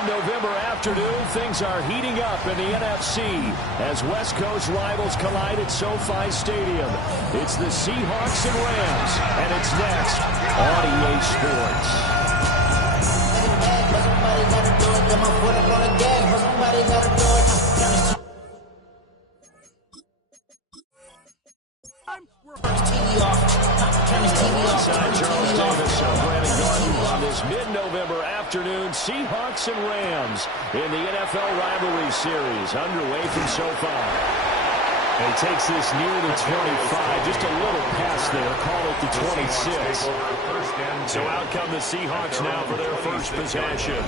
mid-November afternoon, things are heating up in the NFC as West Coast rivals collide at SoFi Stadium. It's the Seahawks and Rams, and it's next on EA Sports. Alongside Charles Davis and Brandon Garden on this mid-November afternoon, Seahawks and Rams in the NFL rivalry series underway from SoFi. He takes this near the 25, just a little past there, call it the 26. So out come the Seahawks now for their first possession.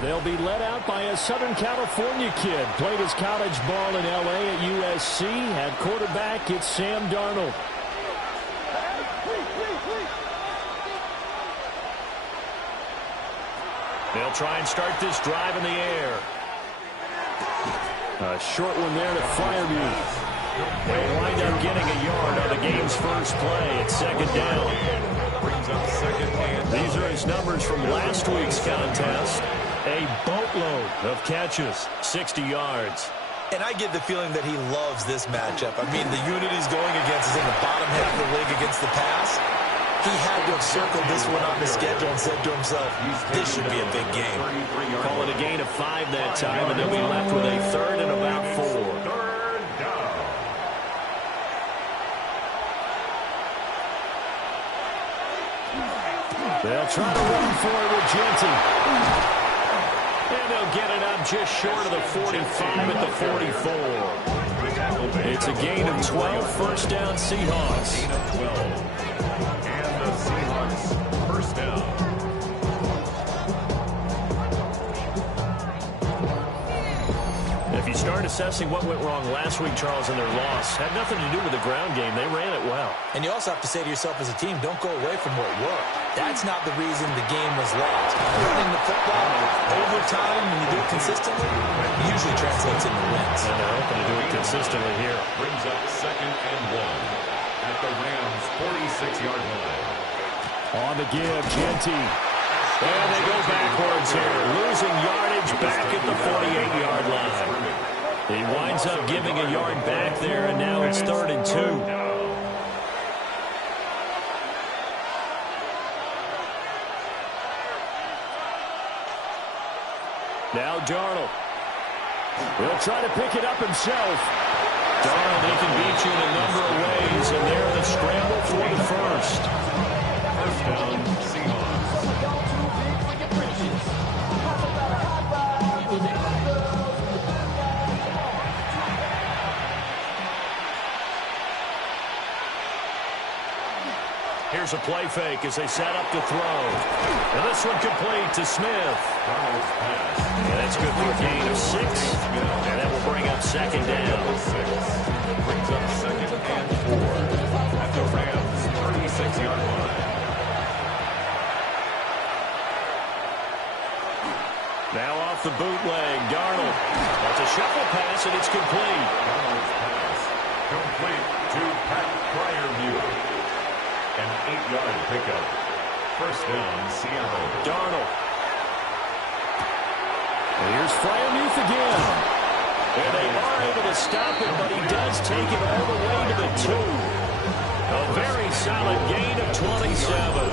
They'll be led out by a Southern California kid. Played his college ball in L.A. at USC. At quarterback, it's Sam Darnold. They'll try and start this drive in the air. A short one there to Freiermuth. They'll wind up getting a yard on the game's first play. It's second down. These are his numbers from last week's contest. A boatload of catches, 60 yards. And I get the feeling that he loves this matchup. I mean, the unit he's going against is in the bottom half of the league against the pass. He had to have circled this one on the schedule and said to himself, this should be a big game. Call it a gain of 5 that time, and they'll be left with a third and about 4. They'll try to run for it with Genty. And they'll get it up just short of the 45 at the 44. It's a gain of 12, first down Seahawks. First down. If you start assessing what went wrong last week, Charles, in their loss, had nothing to do with the ground game. They ran it well. And you also have to say to yourself as a team, don't go away from what worked. That's not the reason the game was lost. Running the football over time, when you do it consistently, it usually translates into wins. And they're hoping to do it consistently here. Brings up 2nd and 1 at the Rams' 46-yard line. On the give, Genty. And they go backwards here, losing yardage back at the 48-yard line. He winds up giving a yard back there, and now it's 3rd and 2. Now Darnold. He'll try to pick it up himself. Darnold, he can beat you in a number of ways, and they're the scramble for the first. First down, Seahawks. Here's a play fake as they set up to throw. And this one complete to Smith. And that's good for a gain of 6. And that will bring up 2nd down. Brings up 2nd and 4 at the Rams' 36-yard line. Now off the bootleg, Darnold. That's a shuffle pass, and it's complete. Darnold's pass complete to Pat Freiermuth. An 8-yard pickup. First down, Seattle. Darnold. And here's Freiermuth again. And they are able to stop it, but he does take it all the way to the 2. A very solid gain of 27.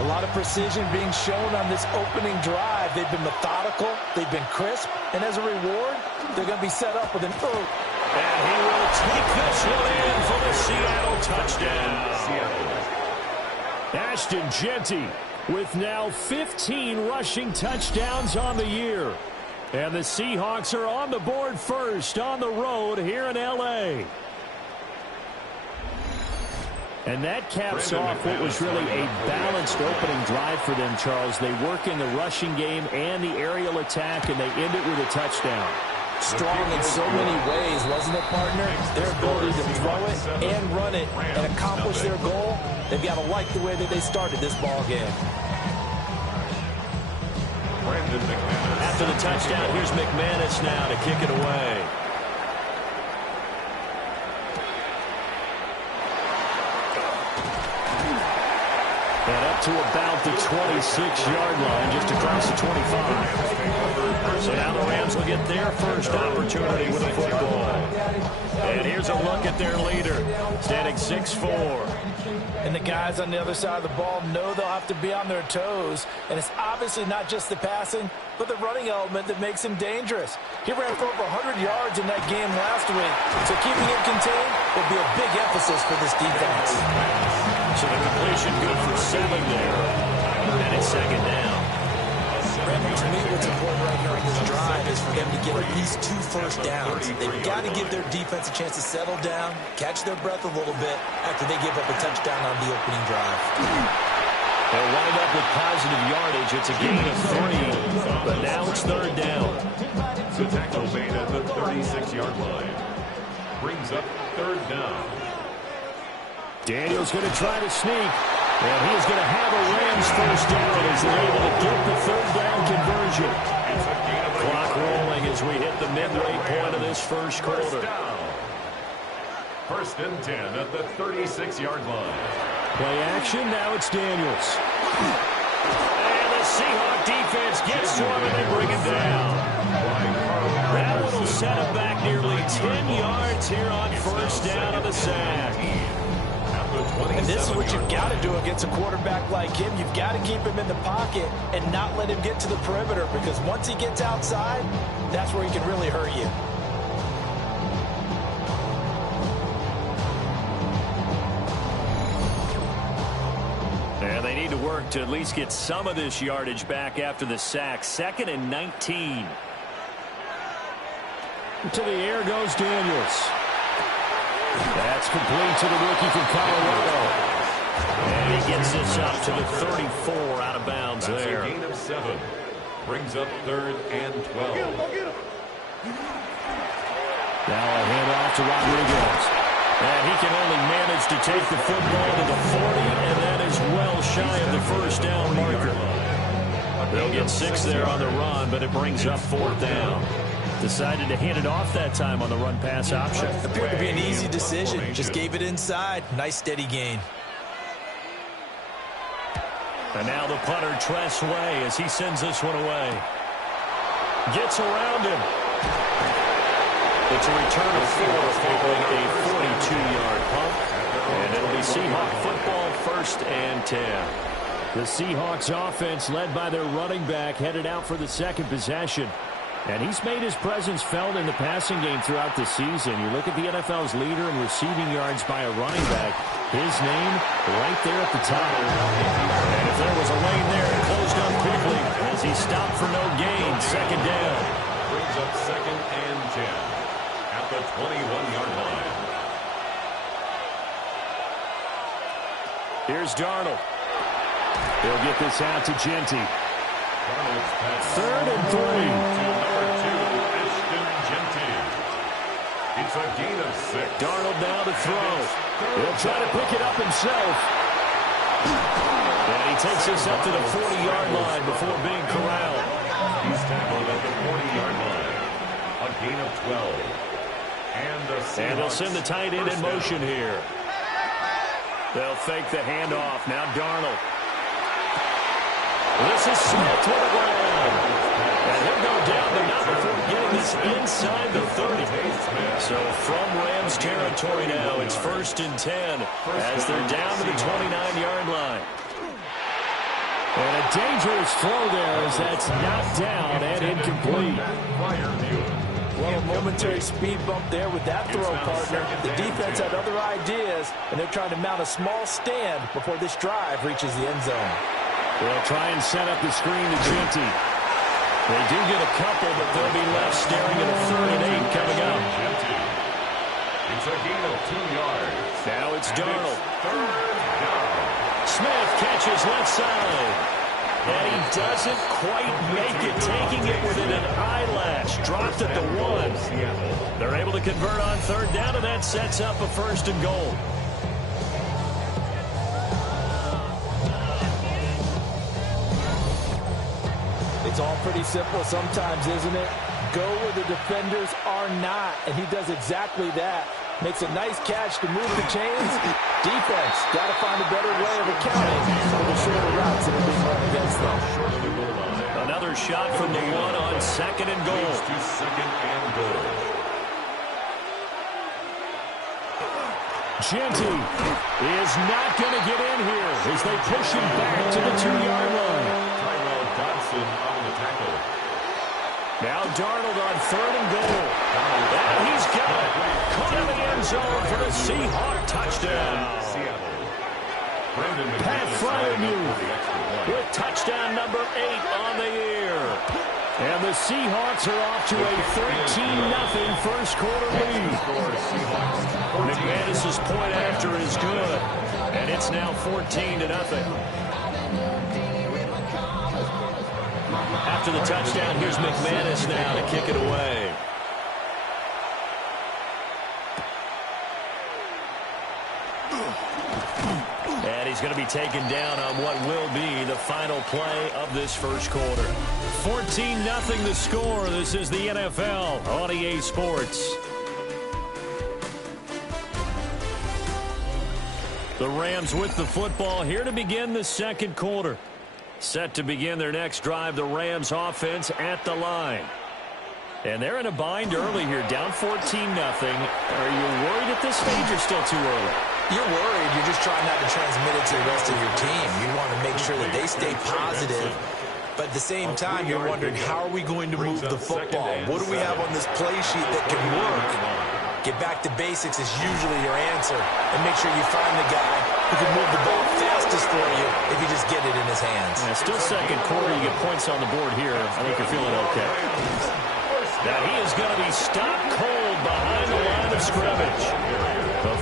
A lot of precision being shown on this opening drive. They've been methodical, they've been crisp, and as a reward, they're going to be set up with an early. And he will take this one in for the Seattle touchdown. Ashton Genty with now 15 rushing touchdowns on the year. And the Seahawks are on the board first on the road here in L.A. And that caps off what was really a balanced opening drive for them, Charles. They work in the rushing game and the aerial attack, and they end it with a touchdown. Strong in so many ways, wasn't it, partner? Their ability to throw it and run it and accomplish their goal, they've got to like the way that they started this ball game. After the touchdown, here's McManus now to kick it away. to about the 26-yard line, just across the 25. So now the Rams will get their first opportunity with a football. And here's a look at their leader, standing 6'4". And the guys on the other side of the ball know they'll have to be on their toes. And it's obviously not just the passing, but the running element that makes him dangerous. He ran for over 100 yards in that game last week. So keeping him contained will be a big emphasis for this defense. So the completion good for 7 there. And it's second down. Brandon, to me, what's important right here on this drive is for them to get at least 2 first downs. They've got to give their defense a chance to settle down, catch their breath a little bit after they give up a touchdown on the opening drive. They'll wind up with positive yardage. It's a gain of 3, but now it's third down. The tackle made at the 36-yard line. Brings up third down. Daniel's going to try to sneak. And he's going to have a Rams first down as they're able to get the third down conversion. Clock rolling as we hit the midway point of this first quarter. First and 10 at the 36-yard line. Play action, now it's Daniels. And the Seahawk defense gets to him and they bring him down. That one will set him back nearly 10 yards here on first down of the sack. And this is what you've got to do against a quarterback like him. You've got to keep him in the pocket and not let him get to the perimeter, because once he gets outside, that's where he can really hurt you. And they need to work to at least get some of this yardage back after the sack. 2nd and 19. To the air goes Daniels. That's complete to the rookie from Colorado. And he gets this up to the 34 out of bounds there. That's a gain of 7. Brings up 3rd and 12. Now a handoff to Rodriguez. And he can only manage to take the football to the 40, and that is well shy of the first down marker. They'll get 6 there on the run, but it brings up 4th down. Decided to hand it off that time on the run-pass option. Appeared to be an easy decision. Just gave it inside. Nice steady gain. And now the punter, Tress Way, as he sends this one away. Gets around him. It's a return of 4 following a 42-yard punt. And it'll be Seahawk football, 1st and 10. The Seahawks offense, led by their running back, headed out for the second possession. And he's made his presence felt in the passing game throughout the season. You look at the NFL's leader in receiving yards by a running back, his name right there at the top. And if there was a lane there, it closed up quickly as he stopped for no gain. Second down. Brings up 2nd and 10 at the 21-yard line. Here's Darnold. He'll get this out to Genty. 3rd and 3. It's a gain of 6. Darnold now to throw. He'll try to pick it up himself. And he takes this up to the 40-yard line before being corralled. He's tackled at the 40-yard line. A gain of 12. And they'll send the tight end in motion here. They'll fake the handoff. Now Darnold. This is Smith to the ground. And he'll go down the not before getting this inside the 30. So from Rams territory now, it's 1st and 10 as they're down to the 29-yard line. And a dangerous throw there as that's knocked down and incomplete. Well, a momentary speed bump there with that throw, partner. The defense had other ideas, and they're trying to mount a small stand before this drive reaches the end zone. They'll try and set up the screen to Genty. They do get a couple, but they'll be left staring at a 3rd and 8 coming up. It's a gain of 2 yards. Now it's Darnold. 3rd down. Smith catches left side. And he doesn't quite make it, taking it within an eyelash. Dropped at the 1. They're able to convert on 3rd down, and that sets up a 1st and goal. It's all pretty simple sometimes, isn't it? Go where the defenders are not, and he does exactly that. Makes a nice catch to move the chains. Defense got to find a better way of accounting for the shorter routes that are being run against them. Another shot from the one on second and goal. Genty is not going to get in here as they push him back to the 2-yard line. Now Darnold on third and goal. And he's got it. Caught in the end zone for the Seahawks touchdown. Pat Fryermuth with touchdown number 8 on the year. And the Seahawks are off to a 13-0 first quarter lead. McManus's point after is good. And it's now 14-0. After the touchdown, here's McManus now to kick it away. And he's going to be taken down on what will be the final play of this first quarter. 14-0 the score. This is the NFL on EA Sports. The Rams with the football here to begin the second quarter. Set to begin their next drive, the Rams offense at the line. And they're in a bind early here, down 14-0. Are you worried at this stage or still too early? You're worried. You're just trying not to transmit it to the rest of your team. You want to make sure that they stay positive. But at the same time, you're wondering, how are we going to move the football? What do we have on this play sheet that can work? Get back to basics is usually your answer. And make sure you find the guy who can move the ball fastest for you if you just get it in his hands. Yeah, still second quarter. You get points on the board here. I think you're feeling okay. Now he is going to be stopped cold behind the line of scrimmage.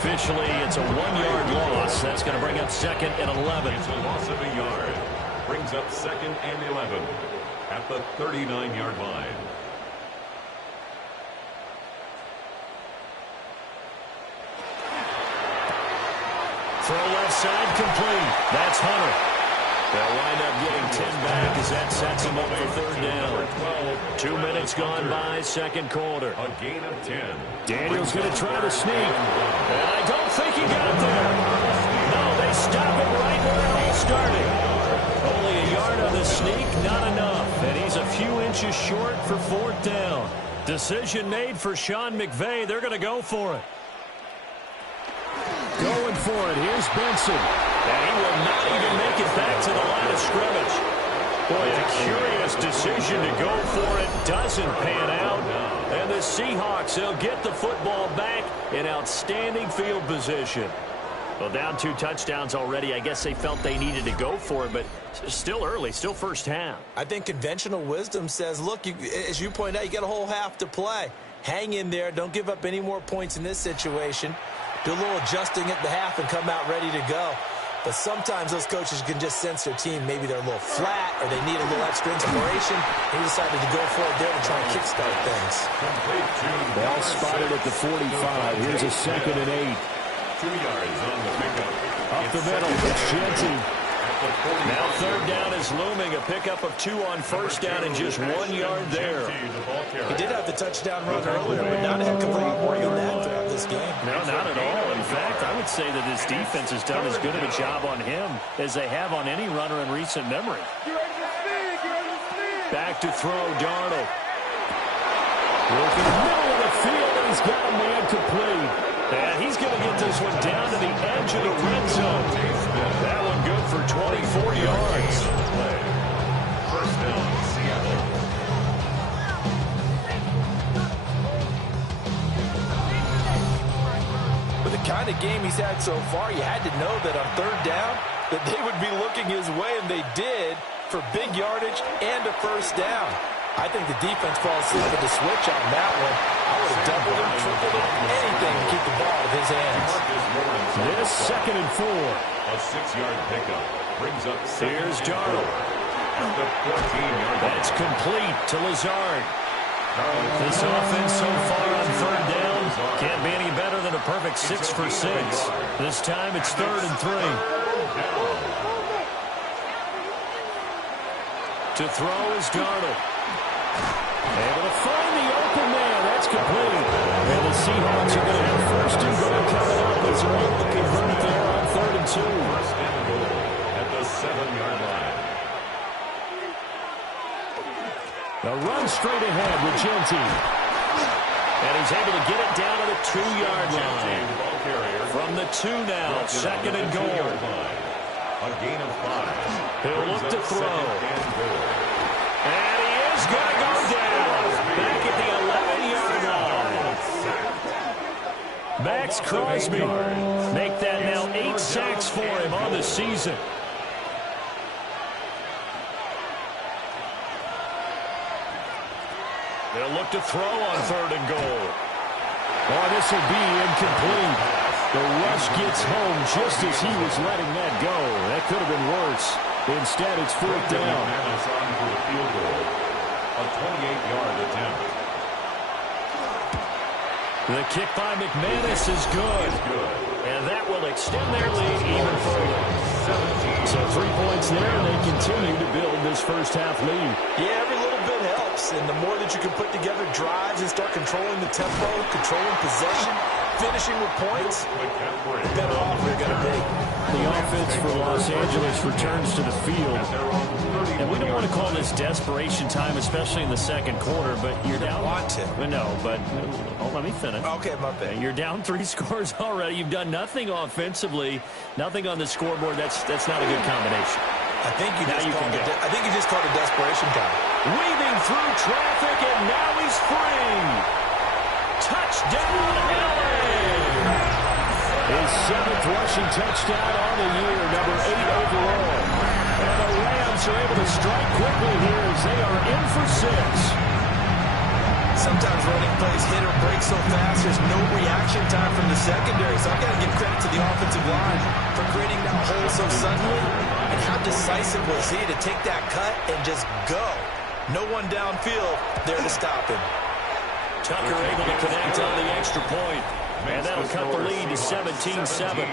Officially, it's a 1-yard loss. That's going to bring up second and 11. It's a loss of a yard. Brings up second and 11 at the 39-yard line. Throw left side complete. That's Hunter. They'll wind up getting 10 back as that sets him up for third down. 2 minutes gone by, second quarter. A gain of 10. Daniel's going to try to sneak. And I don't think he got there. No, they stop it right where it all started. Only a yard on the sneak, not enough. And he's a few inches short for fourth down. Decision made for Sean McVay. They're going to go for it. Going for it. Here's Benson. And he will not even make it back to the line of scrimmage. Boy, a curious decision to go for it. Doesn't pan out. And the Seahawks, they'll get the football back in outstanding field position. Well, down 2 touchdowns already. I guess they felt they needed to go for it, but still early, still first half. I think conventional wisdom says, look, as you point out, you got a whole half to play. Hang in there. Don't give up any more points in this situation. Do a little adjusting at the half and come out ready to go. But sometimes those coaches can just sense their team. Maybe they're a little flat or they need a little extra inspiration. He decided to go for it there to try and kickstart things. Ball spotted at the 45. Here's a second and 8. 2 yards on the pickup. Up the middle, it's Genty. Now third down is looming. A pickup of 2 on first down and just 1 yard there. He did have the touchdown run earlier, but not a heck of a lot more than that throughout this game. No, not at all. In fact, I would say that his defense has done as good of a job on him as they have on any runner in recent memory. Back to throw, Darnold. Working the middle of the field, and he's got a man complete. And he's going to get this one down to the edge of the red zone. That one good for 24 yards. First down, Seattle. With the kind of game he's had so far, you had to know that on third down that they would be looking his way, and they did, for big yardage and a first down. I think the defense falls asleep with the switch on that one. I would have doubled him, tripled him, anything to keep the ball out of his hands. This second and 4. A 6-yard pickup brings up Here's Darnold. At the 14-yard line. That's complete to Lazard. This offense so far on third down can't be any better than a perfect 6 for 6. This time it's third and 3. To throw is Darnold. Able to find the open man. That's complete. And the Seahawks are going to have first and goal coming up as they're able to convert there on 3rd and 2. First and goal at the 7-yard line. A run straight ahead with Gentile. And he's able to get it down to the 2-yard line. From the 2 now, 2nd and goal. A gain of 5. He'll look to throw. And he is going to go down. Back at the 11-yard line. Max Crosby. Make that now 8 sacks for him on the season. They'll look to throw on 3rd and goal. Oh, this will be incomplete. The rush gets home just as he was letting that go. That could have been worse. Instead, it's 4th down. A 28-yard attempt. The kick by McManus is good. And that will extend their lead even further. So 3 points there, and they continue to build this first half lead. Yeah, every little bit helps. And the more that you can put together drives and start controlling the tempo, controlling possession, finishing with points, the better off they're going to be. The offense for Los Angeles returns to the field. And we don't want to call this desperation time, especially in the second quarter, but you're down. Want to. No, but let me finish. Okay, my bad. You're down 3 scores already. You've done nothing offensively, nothing on the scoreboard. That's not a good combination. I think you just called it desperation time. Weaving through traffic, and now he's free. Touchdown, LA! His 7th rushing touchdown on the year, number 8 overall. And the Rams are able to strike quickly here as they are in for 6. Sometimes running plays hit or break so fast, there's no reaction time from the secondary. So I've got to give credit to the offensive line for creating that hole so suddenly. And how decisive was he to take that cut and just go? No one downfield there to stop him. Tucker able to connect on the extra point. And that'll cut the lead to 17-7.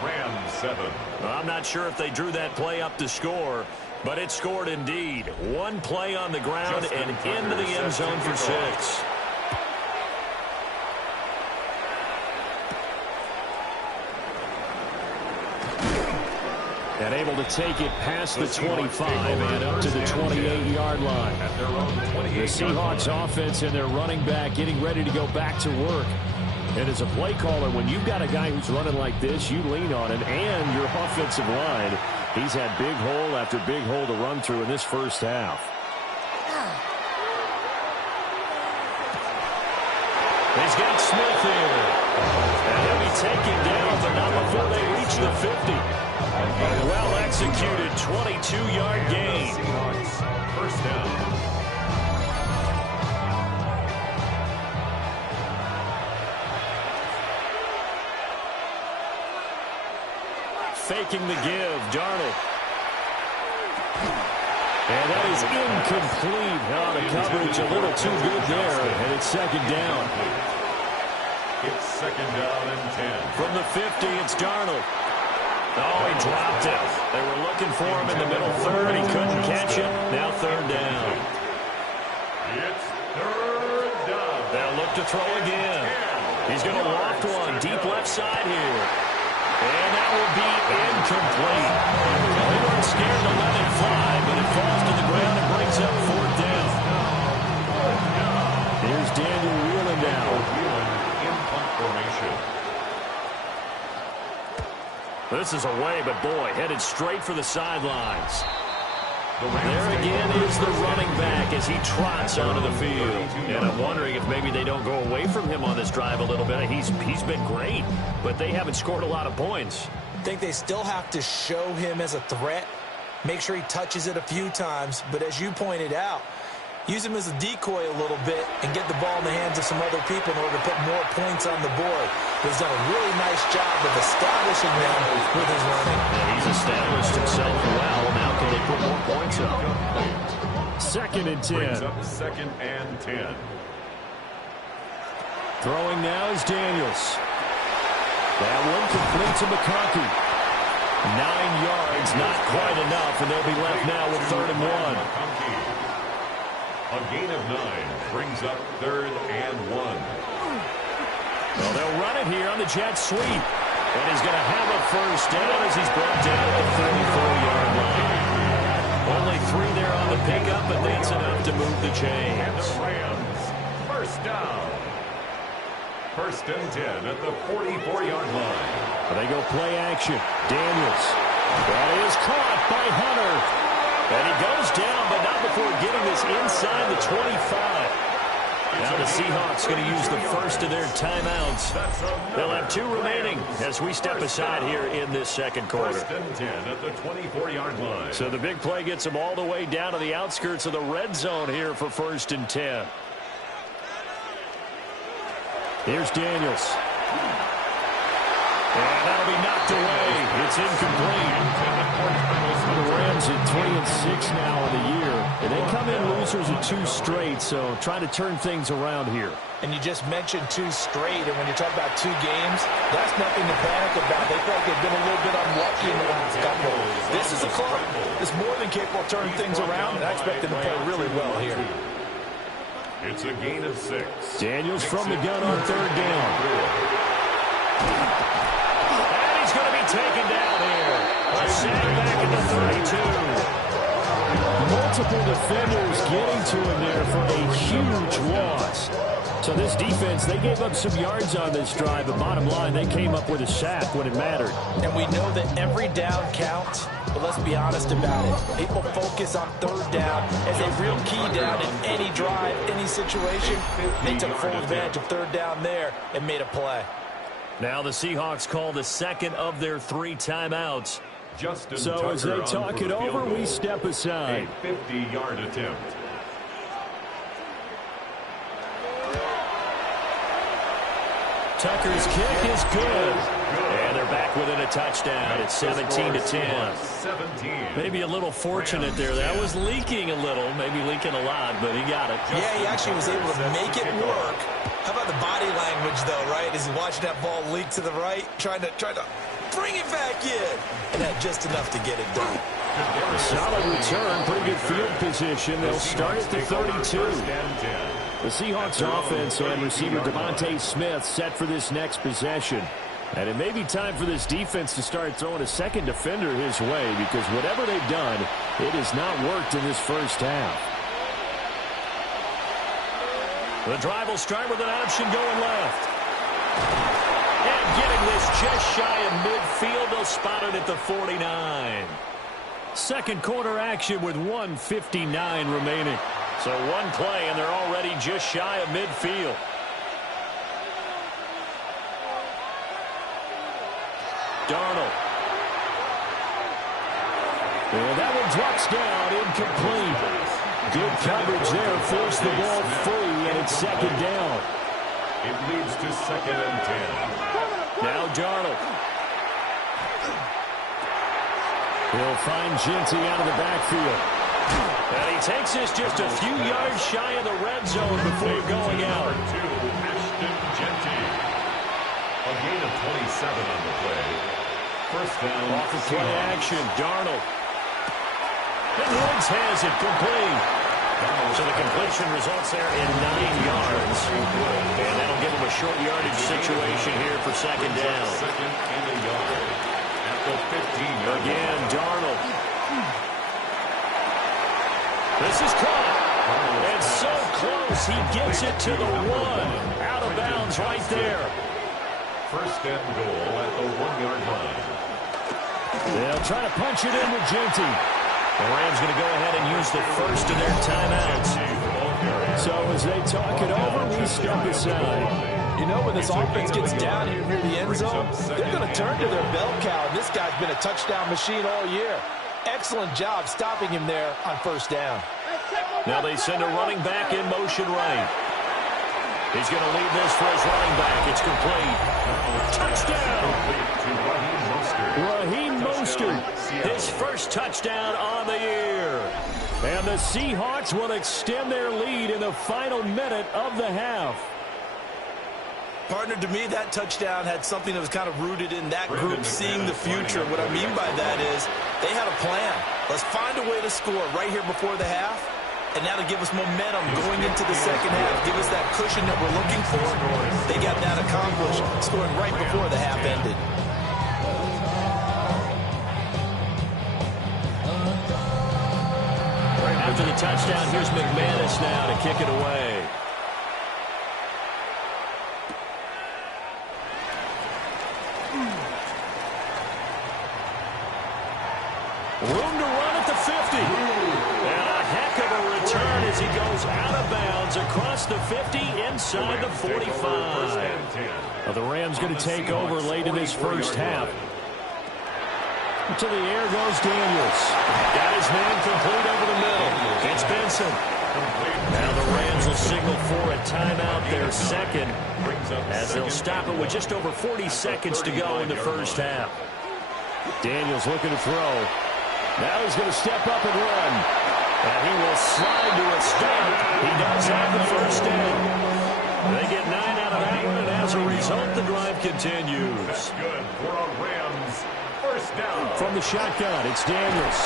Rams 7. Well, I'm not sure if they drew that play up to score, but it scored indeed. One play on the ground and into the end zone for 6. And able to take it past the 25 and up to the 28-yard line. The Seahawks offense and their running back getting ready to go back to work. And as a play caller, when you've got a guy who's running like this, you lean on him and your offensive line. He's had big hole after big hole to run through in this first half. He's got Smith here. And he'll be taken down, but not before they reach the 50. A well-executed 22-yard gain. First down. Faking the give, Darnold. And that is incomplete. Now the coverage a little too good there, and it's 2nd down. It's 2nd down and 10. From the 50, it's Darnold. Oh, he dropped it. They were looking for him in the middle third. He couldn't catch it. Now 3rd down. It's 3rd down. They'll look to throw again. He's going to loft one deep left side here. And that will be incomplete. They weren't scared to let it fly, but it falls to the ground and brings up 4th down. Here's Daniel Whelan now. In punt formation. This is away, but boy, headed straight for the sidelines. There again is the running back as he trots onto the field. And I'm wondering if maybe they don't go away from him on this drive a little bit. He's been great, but they haven't scored a lot of points. I think they still have to show him as a threat, make sure he touches it a few times. But as you pointed out, use him as a decoy a little bit and get the ball in the hands of some other people in order to put more points on the board. He's done a really nice job of establishing them with his running. Yeah, he's established himself well. Now can they put more points up? 2nd and 10. Brings up 2nd and 10. Throwing now is Daniels. That one complete to McConkey. 9 yards, not quite enough, and they'll be left now with 3rd and 1. A gain of 9 brings up 3rd and 1. Well, they'll run it here on the jet sweep. And he's going to have a first down as he's brought down at the 34-yard line. Only 3 there on the pickup, but that's enough to move the chains. And the Rams, first down. 1st and 10 at the 44-yard line. They go play action. Daniels. That is caught by Hunter. And he goes down, but not before getting this inside the 25. Now the Seahawks going to use the first of their timeouts. They'll have 2 remaining as we step aside here in this second quarter. 1st and 10 at the 24-yard line. So the big play gets them all the way down to the outskirts of the red zone here for 1st and 10. Here's Daniels. And that'll be knocked away. It's incomplete. The Rams at 3-6 now in the year. And they come in losers of 2 straight, so trying to turn things around here. And you just mentioned 2 straight, and when you talk about 2 games, that's nothing to panic about. They feel like they've been a little bit unlucky in the last couple. This is a club that's more than capable of turning things around, and I expect them to play really well here. It's a gain of 6. Daniels from the gun on 3rd down. And he's going to be taken down here. A sack back at the 32. Multiple defenders getting to him there for a huge loss. So this defense, they gave up some yards on this drive, but bottom line, they came up with a sack when it mattered. And we know that every down counts, but let's be honest about it. People focus on 3rd down as a real key down in any drive, any situation. They took full advantage of 3rd down there and made a play. Now the Seahawks call the second of their 3 timeouts. So as they talk it over, we step aside. A 50-yard attempt. Tucker's kick is good. And they're back within a touchdown. It's 17-10. 17. Maybe a little fortunate there. That was leaking a little, maybe leaking a lot, but he got it. Yeah, he actually was able to make it work. How about the body language, though, right? As he's watching that ball leak to the right, trying to bring it back in. And that just enough to get it done. Solid return, pretty good field position. They'll start at the 32. The Seahawks offense and receiver Devontae Smith set for this next possession. And it may be time for this defense to start throwing a second defender his way, because whatever they've done, it has not worked in this first half. The drive will start with an option going left. And getting this just shy of midfield, they'll spot it at the 49. Second quarter action with 1:59 remaining. So one play, and they're already just shy of midfield. Darnold. And that one drops down, incomplete. Good coverage there, forced the ball free, and it's 2nd down. It leads to 2nd and 10. Now Darnold. He'll find Ginty out of the backfield. And he takes this just a few yards shy of the red zone before going out. Ashton Ginty. A gain of 27 on the play. First down. Off of play action, Darnold. And Woods has it complete. So the completion results there in 9 yards. And that'll give him a short yardage situation here for 2nd down. 2nd and a yard. At the 15-yard line. Again, Darnold. This is caught. And so close, he gets it to the 1. Out of bounds right there. First and goal at the 1-yard line. They'll try to punch it in with Ginty. The Rams going to go ahead and use the first of their timeouts. So as they talk it over, we step aside. You know, when this offense gets down here near the end zone, they're going to turn to their bell cow. This guy's been a touchdown machine all year. Excellent job stopping him there on 1st down. Now they send a running back in motion right. He's going to leave this for his running back. It's complete. Touchdown! Raheem Mostert, his first touchdown on the year. And the Seahawks will extend their lead in the final minute of the half. Partner, to me, that touchdown had something that was kind of rooted in that group seeing the future. What I mean by that is they had a plan. Let's find a way to score right here before the half. and that'll give us momentum going into the second half. Give us that cushion that we're looking for. They got that accomplished, scoring right before the half ended. After the touchdown, here's McManus now to kick it away. Room to run at the 50. And a heck of a return as he goes out of bounds across the 50 inside the 45. Well, the Rams going to take over late in this first half. To the air goes Daniels. Got his man complete over the middle. It's Benson. Now the Rams will signal for a timeout, their second, as they'll stop it with just over 40 seconds to go in the first half. Daniels looking to throw. Now he's going to step up and run. And he will slide to a stop. He does have the first down. They get 9 out of that one, and as a result, the drive continues. That's good for a Rams first down. From the shotgun, it's Daniels.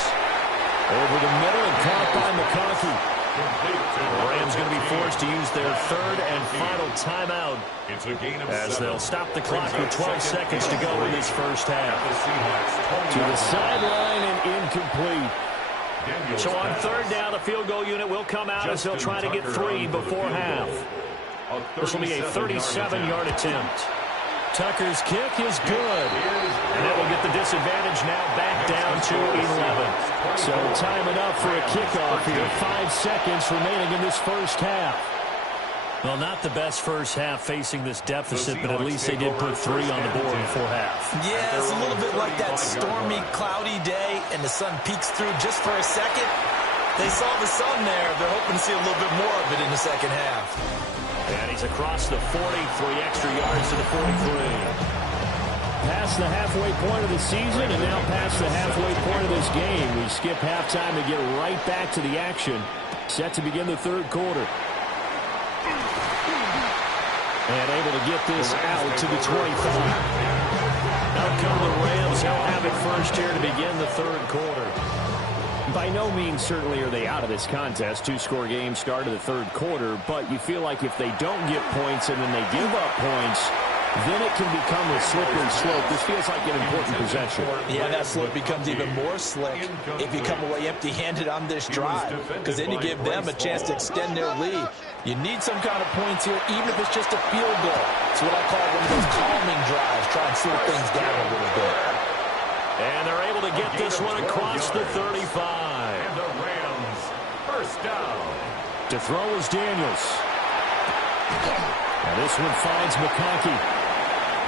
Over the middle and caught by McConkey. The Rams going to be forced to use their third and final timeout It's a gain of as 7. they'll stop the clock with 12 seconds to go in this first half. To the sideline and incomplete. So on third down, the field goal unit will come out as they'll try to get 3 before half. This will be a 37-yard attempt. Tucker's kick is good. And that will get the disadvantage now back down to 11. So time enough for a kickoff here. 5 seconds remaining in this first half. Well, not the best first half facing this deficit, but at least they did put 3 on the board before half. Yeah, it's a little bit like that stormy, cloudy day, and the sun peeks through just for a second. They saw the sun there. They're hoping to see a little bit more of it in the second half. And he's across the 40, 3 extra yards to the 43. Past the halfway point of the season and now past the halfway point of this game. We skip halftime to get right back to the action. Set to begin the third quarter. And able to get this out to the 25. Out come the Rams. They'll have it first here to begin the third quarter. By no means certainly are they out of this contest. 2-score game start of the third quarter, but you feel like if they don't get points and then they give up points, then it can become a slippery slope. This feels like an important possession. Yeah, that slope becomes even more slick if you come away empty-handed on this drive, because then you give them a chance to extend their lead. You need some kind of points here, even if it's just a field goal. It's what I call one of those calming drives, try and slow things down a little bit. And they're able to get this one across the 35. And the Rams first down. To throw is Daniels. And this one finds McConkey.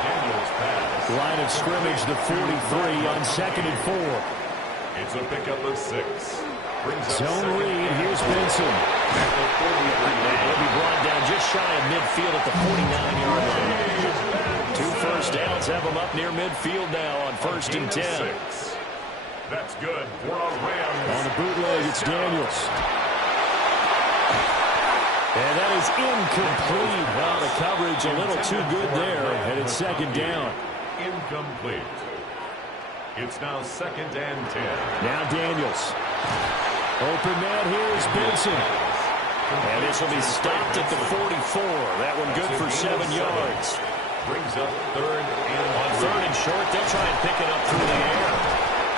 Daniels pass. Line of scrimmage, the 43 on 2nd and 4. It's a pickup of 6. Zone read, here's Benson. And he'll be brought down just shy of midfield at the 49-yard line. 2 first downs have him up near midfield now on 1st and 10. That's good for a Rams. On the bootleg, it's Daniels. And that is incomplete. Well, the coverage a little too good there, and it's 2nd down. Incomplete. It's now 2nd and 10. Now Daniels. Open man, here's Benson. And this will be stopped at the 44. That one good for 7 yards. Brings up 3rd and 1. On 3rd and short, they'll try and pick it up through the air.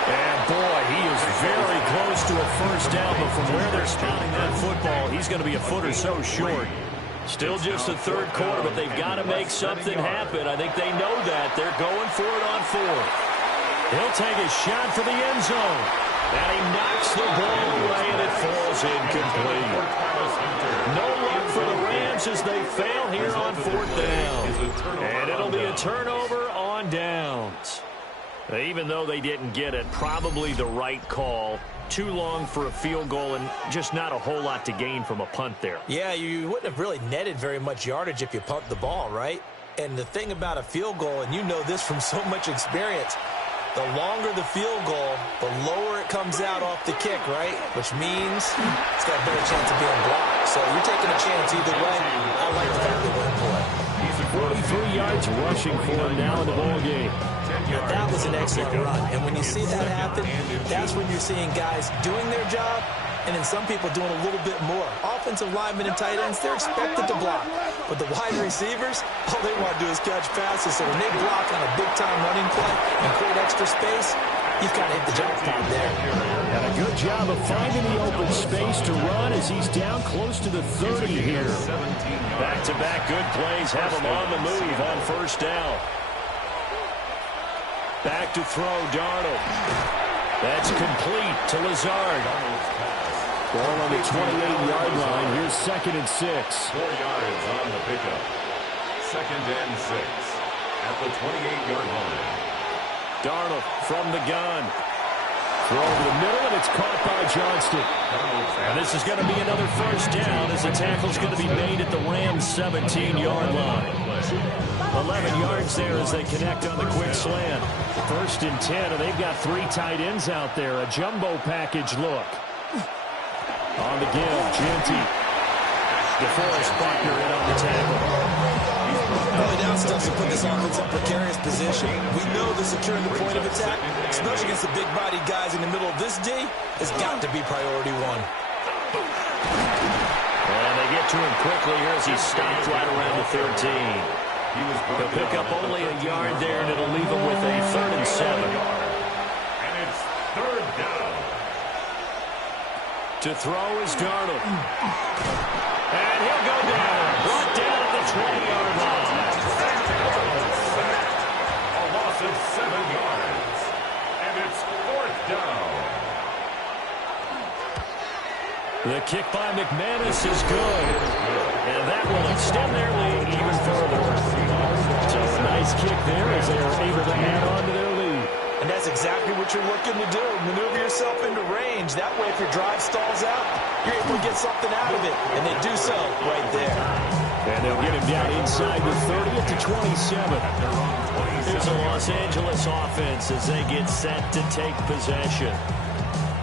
And boy, he is very close to a first down, but from where they're spotting that football, he's going to be a foot or so short. Still just the third quarter, but they've got to make something happen. I think they know that. They're going for it on 4th. He'll take a shot for the end zone. And he knocks the ball away, and it falls incomplete. No luck for the Rams as they fail here on 4th down. And it'll be a turnover on downs. Even though they didn't get it, probably the right call. Too long for a field goal and just not a whole lot to gain from a punt there. Yeah, you wouldn't have really netted very much yardage if you pumped the ball, right? And the thing about a field goal, and you know this from so much experience, the longer the field goal, the lower it comes out off the kick, right? Which means it's got a better chance of being blocked. So you're taking a chance either way. I like the fact they went for it. 43 yards rushing for him now in the ball game. Now, that was an excellent run. And when you see that happen, that's when you're seeing guys doing their job and then some people doing a little bit more. Offensive linemen and tight ends, they're expected to block. But the wide receivers, all they want to do is catch passes. So when they block on a big-time running play and create extra space, you've got to hit the jackpot there. And a good job of finding the open space to run as he's down close to the 30 here. Back-to-back good plays have him on the move on first down. Back to throw, Darnold. That's complete to Lazard. Ball on the 28-yard line. Here's 2nd and 6. 4 yards on the pickup. 2nd and 6 at the 28-yard line. Darnold from the gun. Throw over the middle, and it's caught by Johnston. And this is going to be another first down as the tackle's going to be made at the Rams' 17-yard line. 11 yards there as they connect on the quick slant. 1st and 10, and they've got 3 tight ends out there. A jumbo package look. On the give, Genty. DeForest Buckner in on the tackle. Early down stuff to put this offense in precarious position. We know that securing the point of attack, especially against the big-bodied guys in the middle of this D, has got to be priority 1. And they get to him quickly here as he stopped right around the 13. He'll pick up only a yard there, and it'll leave him with a 3rd and 7. And it's 3rd down. To throw is Darnold. And he'll go down. Brought down at the 20-yard line. A loss of 7 yards. And it's 4th down. The kick by McManus is good. And that will extend their lead even further. So a nice kick there as they are able to add on to their lead. And that's exactly what you're looking to do. Maneuver yourself into range. That way, if your drive stalls out, you're able to get something out of it. And they do so right there. And they'll get him down inside the 30 to 27. Here's a Los Angeles offense as they get set to take possession.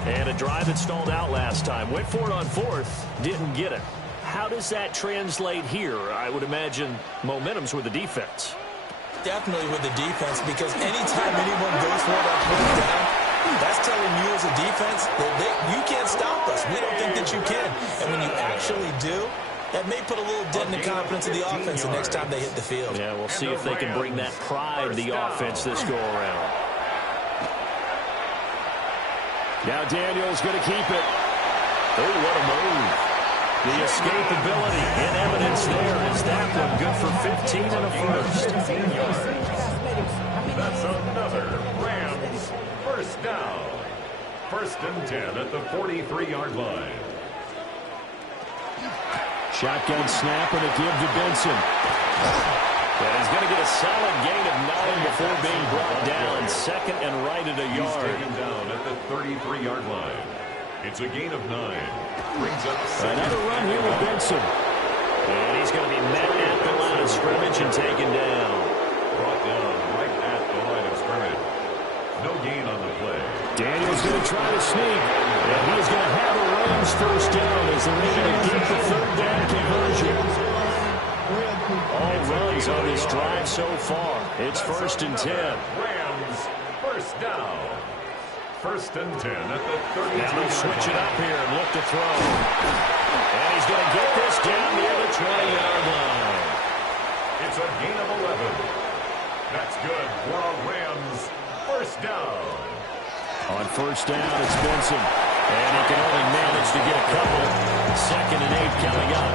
And a drive that stalled out last time. Went for it on 4th. Didn't get it. How does that translate here? I would imagine momentum's with the defense. Definitely with the defense, because anytime anyone goes for it on 4th down, that's telling you as a defense that you can't stop us. We don't think that you can. And when you actually do, that may put a little dent in the confidence of the offense the next time they hit the field. Yeah, we'll see if they can bring that pride to the offense this go-around. Now Daniel's going to keep it. Oh, what a move. The escapability in evidence there is that one good for 15 and a 1st. That's another Rams 1st down. 1st and 10 at the 43-yard line. Shotgun snap and a give to Benson. And he's going to get a solid gain of 9 before being brought down. 2nd and right at a yard. He's taken down at the 33-yard line. It's a gain of 9. Brings up another run here with Benson. And he's going to be met at the line of scrimmage and taken down. Brought down right at the line of scrimmage. No gain on the play. Daniel's going to try to sneak. And he's going to have a Rams 1st down as they're able to get the 3rd down conversion. All runs on this drive so far. It's 1st and 10. Rams 1st down. 1st and 10 at the 30. Now they'll switch it up here and look to throw. And he's going to get this down near the 20-yard line. It's a gain of 11. That's good for a Rams 1st down. On 1st down, it's Benson. And he can only manage to get a couple. 2nd and 8 coming up.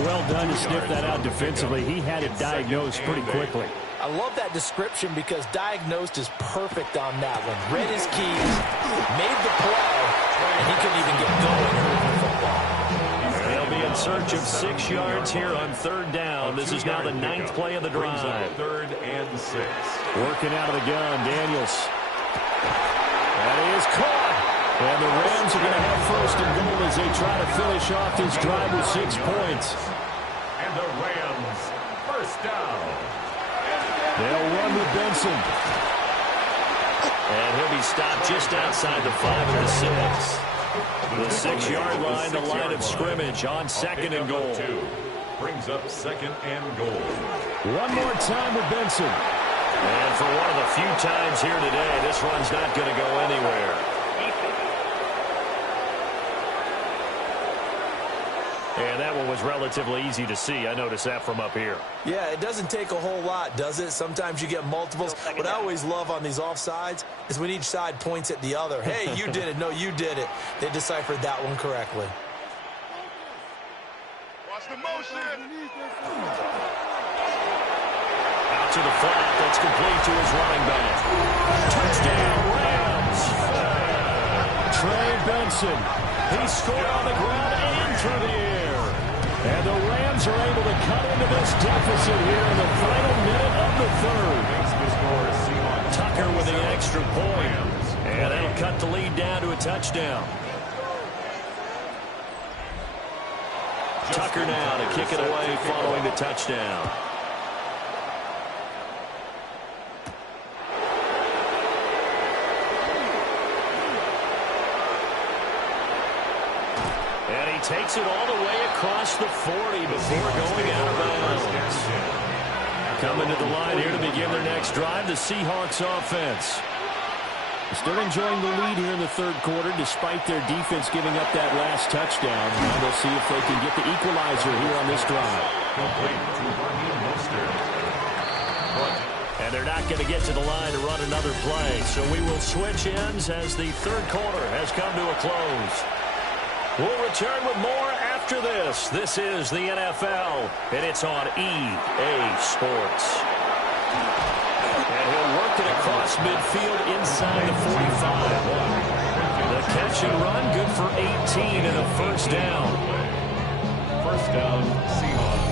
Well done to sniff that out defensively. He had it diagnosed pretty quickly. I love that description because diagnosed is perfect on that one. Read his keys, made the play, and he couldn't even get going moving the football. They'll be in search of 6 yards here on 3rd down. This is now the 9th play of the drive. 3rd and 6. Working out of the gun, Daniels. That is caught. And the Rams are going to have 1st and goal as they try to finish off this drive with 6 points. And the Rams 1st down. They'll run with Benson. And he'll be stopped just outside the 5 of the 6. The 6-yard line, the line of scrimmage on 2nd and goal. Brings up 2nd and goal. One more time with Benson. And for one of the few times here today, this run's not going to go anywhere. And that one was relatively easy to see. I noticed that from up here. Yeah, it doesn't take a whole lot, does it? Sometimes you get multiples. What I always love on these offsides is when each side points at the other. Hey, you did it. No, you did it. They deciphered that one correctly. Watch the motion. Out to the flat. That's complete to his running back. Touchdown, Rams. Trey Benson. He scored on the ground and through the air. And the Rams are able to cut into this deficit here in the final minute of the third. Tucker with the extra point. And that'll cut the lead down to a touchdown. Tucker now to kick it away following the touchdown. And he takes it all the way across the 40 before going out of bounds. Coming to the line here to begin their next drive, the Seahawks offense. Still enjoying the lead here in the third quarter despite their defense giving up that last touchdown. And they'll see if they can get the equalizer here on this drive. And they're not going to get to the line to run another play. So we will switch ends as the third quarter has come to a close. We'll return with more after this. This is the NFL, and it's on EA Sports. And he'll work it across midfield inside the 45. The catch and run, good for 18 and a first down. First down, Seahawks.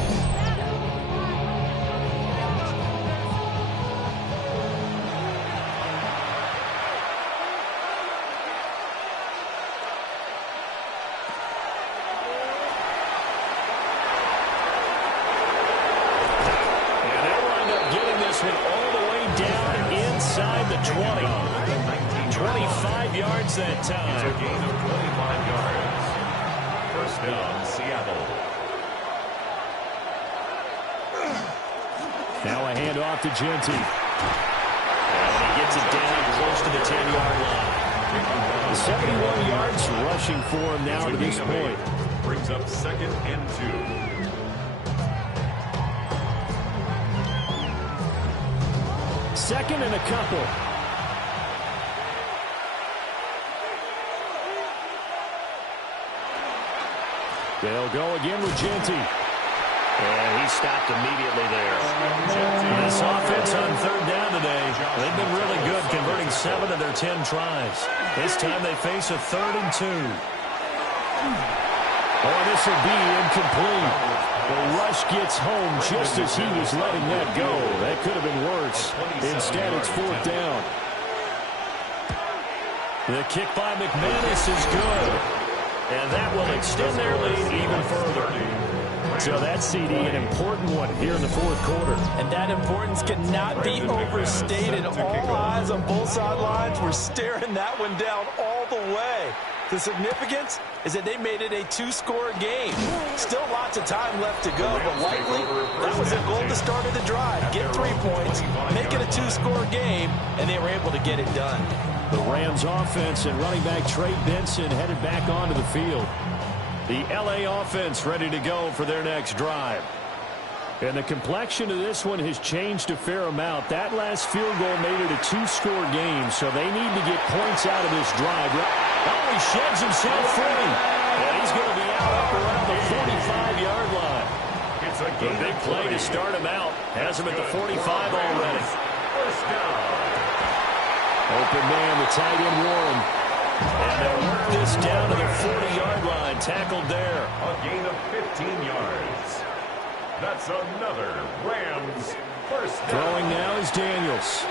Inside the 20. 25 yards that time. It's a gain of 25 yards. First down, Seattle. Now a handoff to Genty. And he gets it down close to the 10-yard line. 71 yards rushing for him now to this point. Brings up second and 2. Second and a couple. They'll go again with Genty. And he stopped immediately there. This offense on third down today, they've been really good, converting 7 of their 10 tries. This time they face a 3rd and 2. Oh, this will be incomplete. The rush gets home just as he was letting that go. That could have been worse. Instead, it's 4th down. The kick by McManus is good. And that will extend their lead even further. So that's, CD, an important one here in the 4th quarter. And that importance cannot be overstated. All eyes on both sidelines were staring that one down all the way. The significance is that they made it a 2-score game. Still lots of time left to go, but likely that was their goal to start of the drive. Get 3 points, make it a 2-score game, and they were able to get it done. The Rams offense and running back Trey Benson headed back onto the field. The LA offense ready to go for their next drive. And the complexion of this one has changed a fair amount. That last field goal made it a 2-score game, so they need to get points out of this drive. Oh, he sheds himself free. And he's going to be out up around the 45-yard line. It's a big play to start him out. Has him at the 45 already. First down. Open man, the tight end Warren. And they'll work this down to the 40-yard line. Tackled there. A gain of 15 yards. That's another Rams first down. Throwing now is Daniels.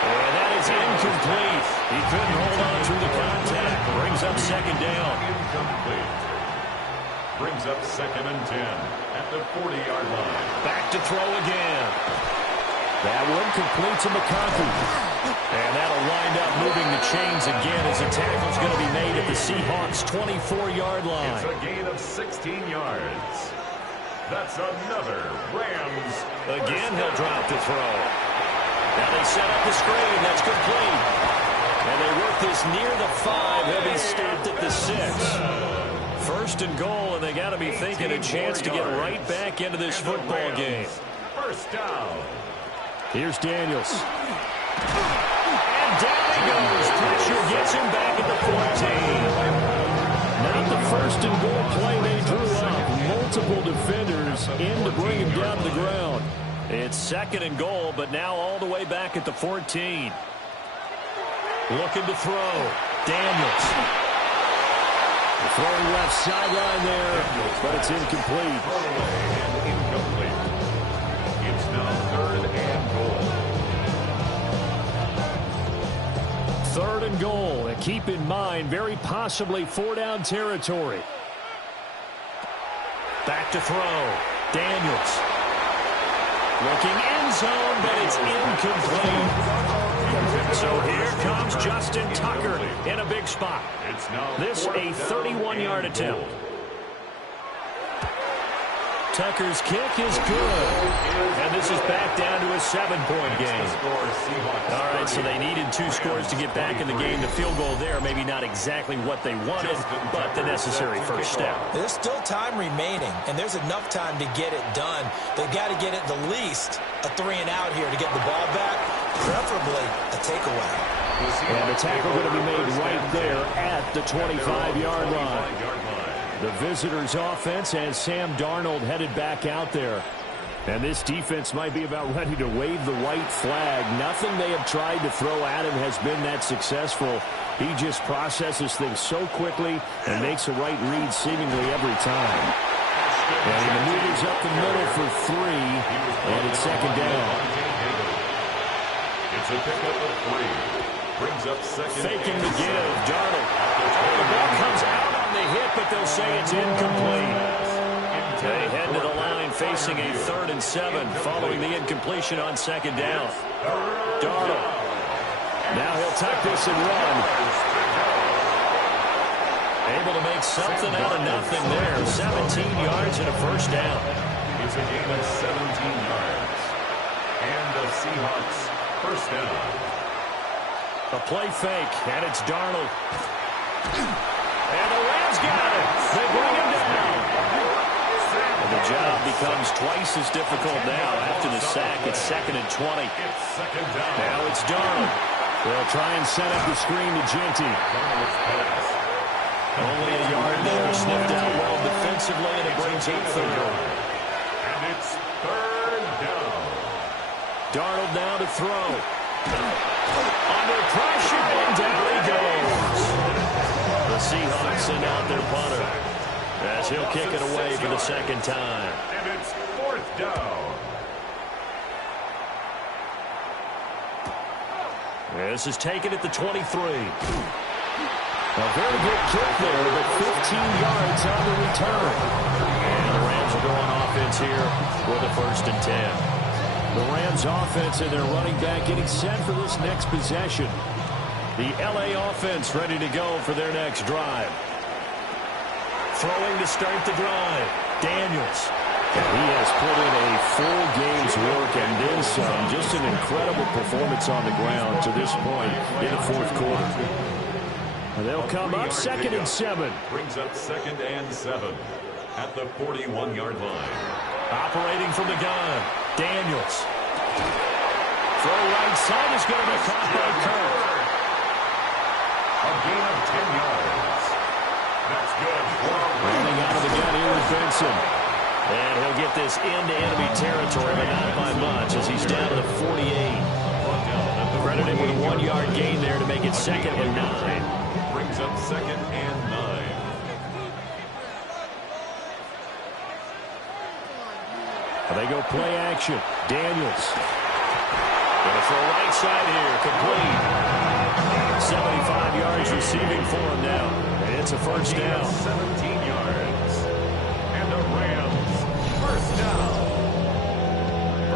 And that is incomplete. He couldn't hold on through the contact. Brings up second down. Incomplete. Brings up second and 10 at the 40-yard line. Back to throw again. That one complete to McConkey. And that'll wind up moving the chains again as the tackle's going to be made at the Seahawks' 24-yard line. It's a gain of 16 yards. That's another Rams. Again, he'll drop the throw. Now they set up the screen. That's complete. And they work this near the 5. He'll be stopped at the 6. First and goal, and they got to be thinking a chance to get right back into this football game. First down. Here's Daniels. And down he goes. Pressure gets him back at the 14. Not the first and goal play they drew up. Multiple defenders in to bring him down to the ground. It's second and goal, but now all the way back at the 14. Looking to throw. Daniels. Throwing left sideline there, but it's incomplete. It's now third and goal. Third and goal, and keep in mind, very possibly 4-down territory. Back to throw. Daniels. Looking end zone, but it's incomplete. So here comes Justin Tucker in a big spot. This a 31-yard attempt. Tucker's kick is good. And this is back down to a 7-point game. All right, so they needed 2 scores to get back in the game. The field goal there, maybe not exactly what they wanted, but the necessary first step. There's still time remaining, and there's enough time to get it done. They've got to get at the least a 3-and-out here to get the ball back, preferably a takeaway. And the tackle going to be made right there at the 25-yard line. The visitors' offense and Sam Darnold headed back out there. And this defense might be about ready to wave the white flag. Nothing they have tried to throw at him has been that successful. He just processes things so quickly and makes a right read seemingly every time. And he maneuvers up the middle for 3, and it's second down. It's a pickup of 3. Brings up second. Faking the give. Darnold. The ball comes out on the hit, but they'll say it's incomplete. They head to the line facing a 3rd and 7 following the incompletion on second down. Darnold. Now he'll tuck this and run. Able to make something out of nothing there. 17 yards and a first down. It's a gain of 17 yards. And the Seahawks first down. A play fake, and it's Darnold. And the Rams got it. They bring him down. And the job becomes twice as difficult now after the sack. It's 2nd and 20. Now it's Darnold. They'll try and set up the screen to Ginty. Only a yard there, sniffed out well defensively, and it brings up 3rd. And it's 3rd down. Darnold now to throw. Under pressure, and down he goes. The Seahawks send out their punter as he'll kick it away for the 2nd time. And it's 4th down. This is taken at the 23. A very good kick there, but 15 yards on the return. And the Rams are going offense here with a 1st and 10. The Rams offense and their running back getting set for this next possession. The LA offense ready to go for their next drive. Throwing to start the drive. Daniels. And he has put in a full game's work and then some. Just an incredible performance on the ground to this point in the 4th quarter. And they'll come up 2nd and 7. Brings up 2nd and 7 at the 41-yard line. Operating from the gun. Daniels. Throw right side is going to be caught by Kirk. A gain of 10 yards. That's good. Running out of the gun here with Benson. And he'll get this into enemy territory, but not by much as he's down to the 48. Credited with a 1-yard gain there to make it 2nd and 9. Brings up 2nd and 9. They go play action. Daniels. Going for a right side here. Complete. 75 yards receiving for him now. And it's a first down. 17 yards. And the Rams first down.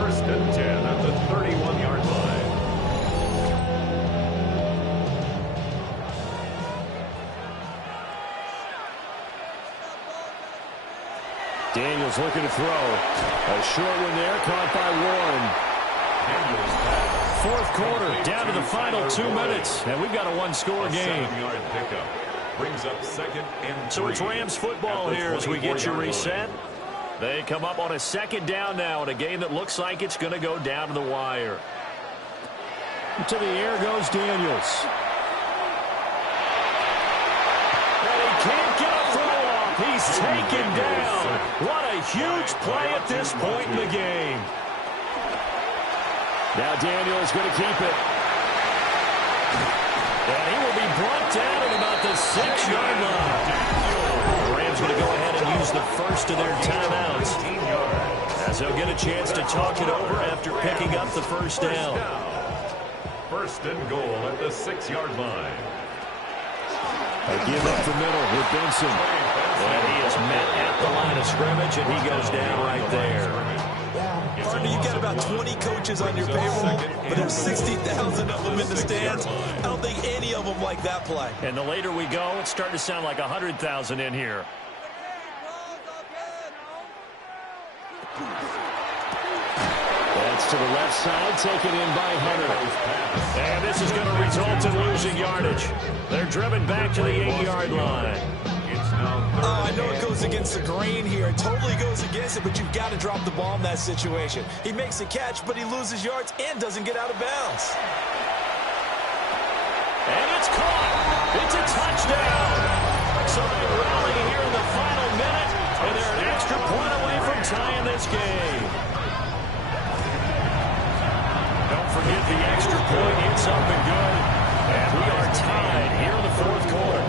1st and 10 at the 31-yard line. Daniels looking to throw. A short one there, caught by Warren. 4th quarter, down to the final 2 minutes, and we've got a 1-score game. 7-yard pickup. Brings up 2nd and 3. So it's Rams football here as we get you reset. They come up on a 2nd down now in a game that looks like it's going to go down to the wire. To the air goes Daniels. And he can't get a throw off. He's taken down. What a huge play at this point in the game. Now Daniels going to keep it. And he will be brought down at about the 6-yard line. The Rams going to go ahead and use the first of their timeouts, as they'll get a chance to talk it over after picking up the first down. 1st and goal at the 6-yard line. They give up the middle with Benson. And he is met at the line of scrimmage, and he goes down right there. Partner, you got about 20 coaches on your payroll, but there's 60,000 of them in the stands. I don't think any of them like that play. And the later we go, it's starting to sound like 100,000 in here. That's to the left side, taken in by Hunter. And this is going to result in losing yardage. They're driven back to the 8-yard line. Oh, I know it goes against the grain here. It totally goes against it, but you've got to drop the ball in that situation. He makes a catch, but he loses yards and doesn't get out of bounds. And it's caught. It's a touchdown. So they rally here in the final minute, and they're an extra point away from tying this game. Don't forget the extra point. It's up and good. And we are tied here in the 4th quarter.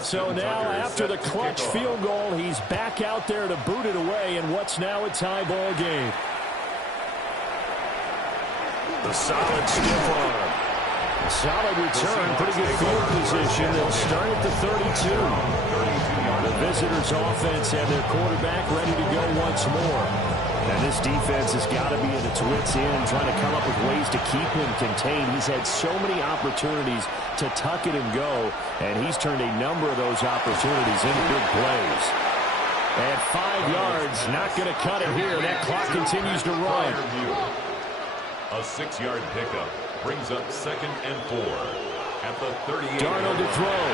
So now, after the clutch field goal, he's back out there to boot it away in what's now a tie ball game. The solid stiff arm. Solid return, pretty good field position. They'll start at the 32. The visitors' offense and their quarterback ready to go once more. And this defense has got to be at its wits' end, trying to come up with ways to keep him contained. He's had so many opportunities to tuck it and go, and he's turned a number of those opportunities into big plays. At 5 yards, not going to cut it here. That clock continues to run. A 6-yard pickup brings up 2nd and 4 at the 38. Darnold to throw.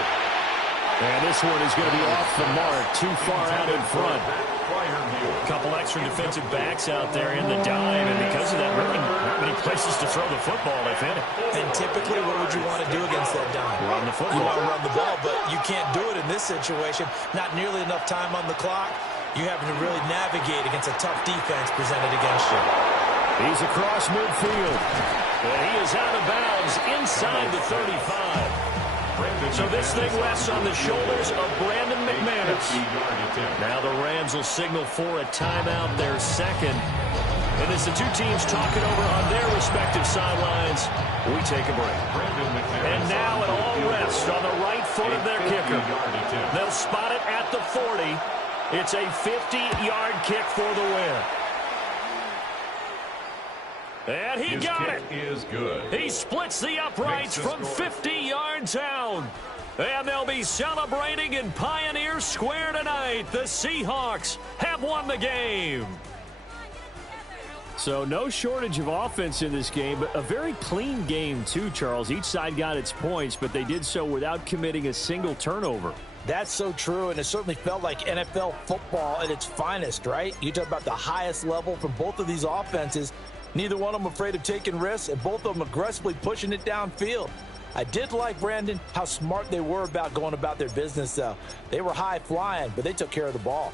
And this one is going to be off the mark, too far out in front. A couple extra defensive backs out there in the dime, and because of that, really not many places to throw the football, if any. And typically, what would you want to do against that dime? Run the football. You want to run the ball, but you can't do it in this situation. Not nearly enough time on the clock. You having to really navigate against a tough defense presented against you. He's across midfield. And he is out of bounds inside the 35. So this thing rests on the shoulders of Brandon McManus. Now the Rams will signal for a timeout, their 2nd. And as the two teams talk it over on their respective sidelines, we take a break. And now it all rests on the right foot of their kicker. They'll spot it at the 40. It's a 50-yard kick for the win. And he got it. Is good. He splits the uprights from 50 yards out. And they'll be celebrating in Pioneer Square tonight. The Seahawks have won the game. So no shortage of offense in this game, but a very clean game too, Charles. Each side got its points, but they did so without committing a single turnover. That's so true, and it certainly felt like NFL football at its finest, right? You talk about the highest level from both of these offenses. Neither one of them afraid of taking risks, and both of them aggressively pushing it downfield. I did like, Brandon, how smart they were about going about their business, though. They were high-flying, but they took care of the ball.